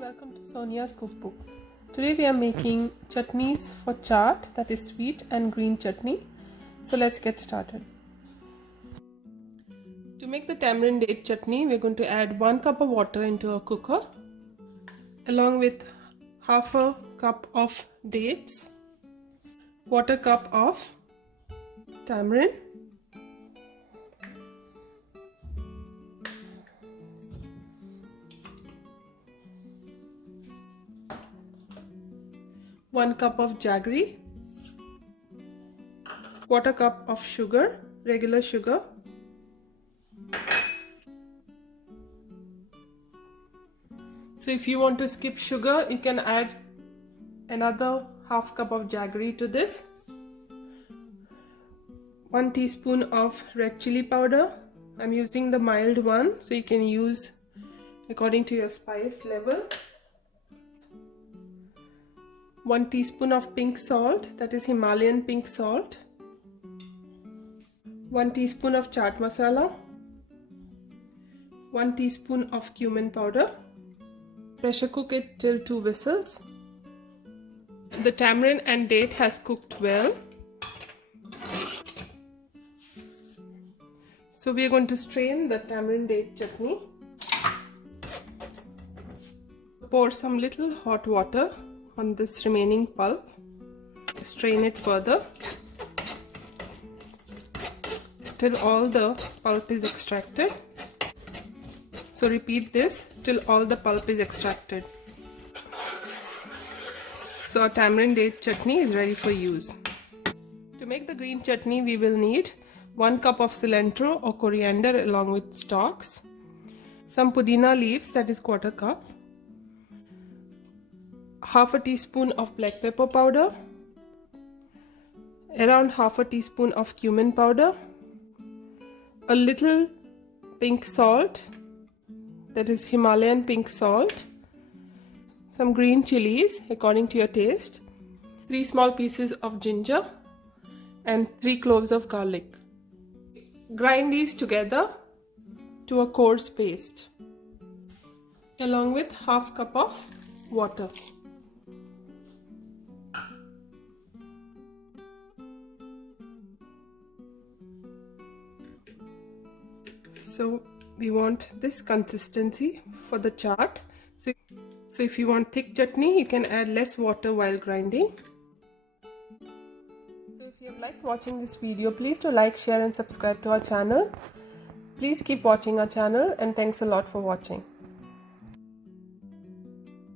welcome to Sonia's cookbook. Today we are making chutneys for chaat, that is sweet and green chutney. So let's get started. To make the tamarind date chutney, we are going to add 1 cup of water into a cooker along with half a cup of dates, 1/4 cup of tamarind, 1 cup of jaggery, 1/4 cup of sugar, regular sugar, so if you want to skip sugar, you can add another half cup of jaggery to this, 1 teaspoon of red chili powder. I'm using the mild one, so you can use according to your spice level. 1 teaspoon of pink salt, that is Himalayan pink salt, 1 teaspoon of chaat masala, 1 teaspoon of cumin powder. Pressure cook it till 2 whistles. The tamarind and date has cooked well. So we are going to strain the tamarind date chutney. Pour some little hot water on this remaining pulp. Strain it further till all the pulp is extracted. So repeat this till all the pulp is extracted. So our tamarind date chutney is ready for use. To make the green chutney, we will need 1 cup of cilantro or coriander along with stalks, some pudina leaves, that is 1/4 cup, half a teaspoon of black pepper powder, around half a teaspoon of cumin powder, a little pink salt, that is Himalayan pink salt, some green chilies according to your taste, 3 small pieces of ginger and 3 cloves of garlic. Grind these together to a coarse paste along with half cup of water. So we want this consistency for the chaat. So if you want thick chutney, you can add less water while grinding. So if you have liked watching this video, please do like, share and subscribe to our channel. Please keep watching our channel, and thanks a lot for watching.